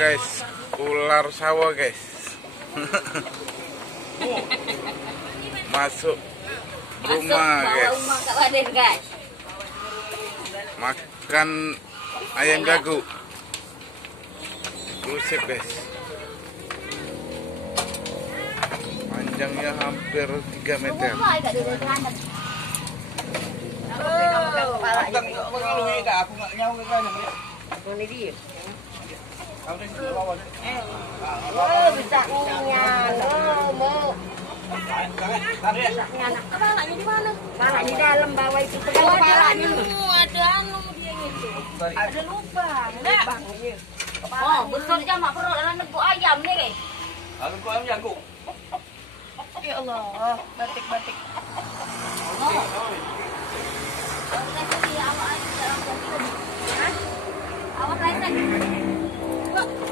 guys, ular sawah guys. Masuk rumah guys. Makan ayam jago. Eksklusif guys. Panjangnya hampir 3 meter. Kepalanya di mana? Kepala di dalam bawah itu. Kepalanya. Ada anu dia itu. Ada lubang. Oh, betul jamak perut dalam nebuk ayam nih, guys. Nebuk ayam jago. Ya Allah, batik-batik. Oh. Awak lain.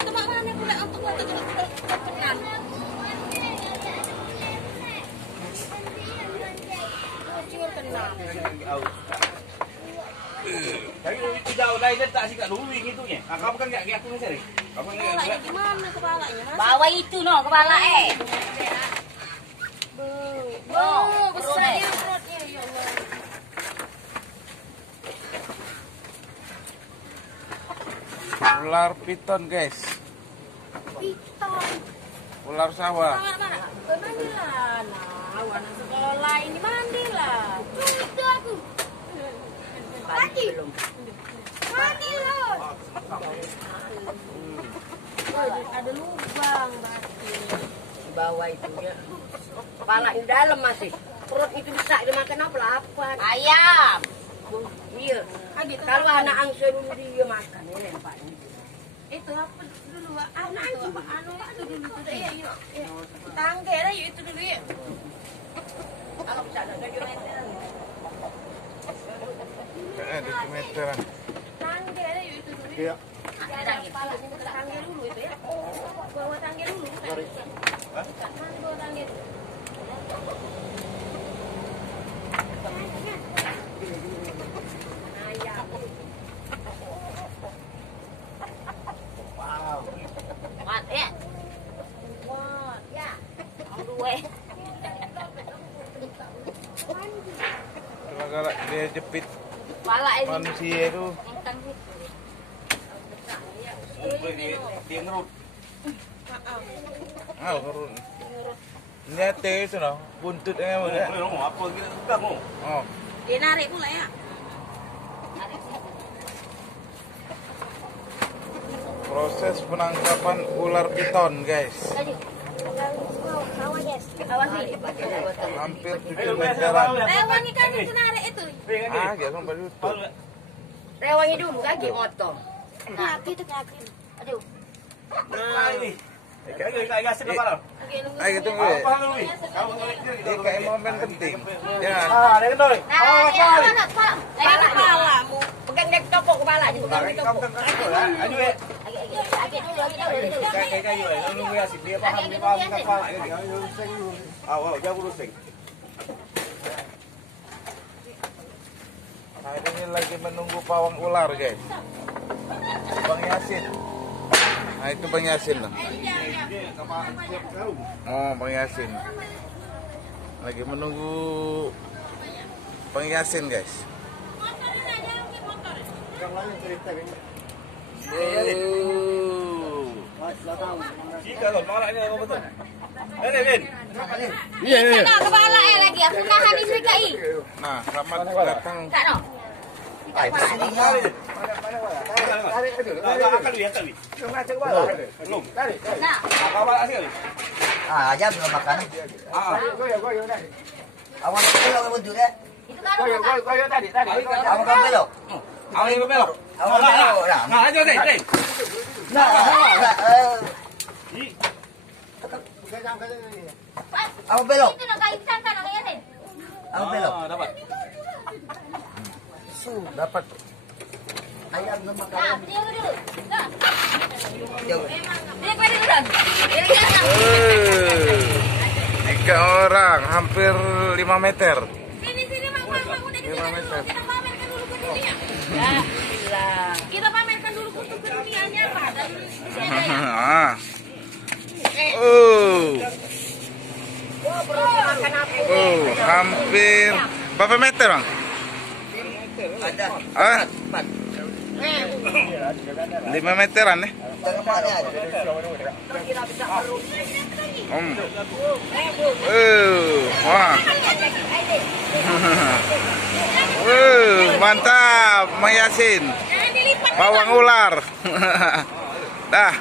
Coba mana pula untuk tenan. Ciur tenang. Tapi itu jauh lain dia tak sikat dulu gitunya. Kamu kan enggak aku ni sini. Kamu enggak. Di mana kepalanya? Bawah itu no kepala Besarnya perutnya ya Allah. Ular piton guys. Piton. Ular sawah. Mana? Mandilah. Nah, anak sekolah ini mandilah. Itu aku. Mandi belum. Mandi loh. Ada lubang berarti. Di bawah itu ya. Kepala di dalam masih. Perut itu bisa dimakan apa? Ayam. Iya. Kalau anak angsa dulu dia makan ini Pak. Itu apa dulu? Anu itu dulu tuh ya. Tangga lah itu dulu ya. Kalau bisa ada 7 meter. 7 meteran. Tangga lah itu dulu. Iya. Tangga dulu itu ya. Bawa tangga dulu. Mana bawa tangga dulu? Mat ya. Wah, ya. Dua. Gara-gara dia jepit Kepala ini. manusia itu. Dia ngerut. Ngerut. Nyate itu noh, buntutnya mana? Apa kita tukang mau? Oh. Dia narik pula ya. Proses penangkapan ular piton guys. Hampir 7 meteran. Rewangi kan itu narik itu. Dia sampai lutut. Rewangi dulu kaki motor. Kaki itu kaki. Aduh. Nah ini. Kayak gasik kepala. Ayo tunggu ya. Apa lu? Ini kayak momen penting. Ya. Ada itu. Kepalamu. Pegang kaki topok kepala di pegang kaki topok. Ayo ya. Kayak lu ngasih dia paham kepala ini. Awal jauh rusing. Nah ini lagi menunggu pawang ular guys. Bang Yasin. Nah itu Bang Yasin loh. Oh Bang Yasin. Lagi menunggu Bang Yasin guys. Jika kau malah ini apa betul? Vin. Iya. Kepala lagi. Aku nahan di sini kai. Nah selamat datang. Kak no. Akan lihat tadi. Belum. Nah. Apa awal asal? Aja belum makan. Awal belok ke bentuk ya. Itu kan. Awal kan belok. Awal yang belok. Awal belok. Nah, aja deh. Nah, awal belok. Itu nak kai santan nak ya Sen. Awal belok. Dapat. Dapat. Ayam belum makan. Nah, dia dulu. Nah. Jauh. Dia kau dulu dah. Dia. 3 orang, hampir 5 meter. Sini Mak udah 5 meter. kita pamerkan dulu ke dunia. Ya, gila. Kita pamerkan dulu ke kerugiannya apa? Dan Ah. Oh. Hampir berapa meter, Bang? Ada. Ah, 4. 5 meteran nih. Tengah-tengahnya ada. Wah. Mantap, Mang Yasin. jangan dilipat. Bawang ular. Dah.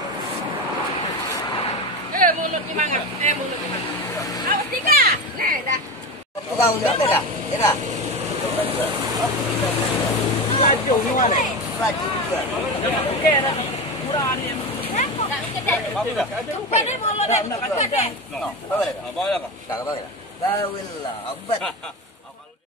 Mulutnya mangat. Mulutnya mangat. Awas Dika. Nah, dah. Kau udah ada? Ya. Laju juga. Pede mulut deh. Pede. Bawa. Tak bawa. Bawa lah. Obat.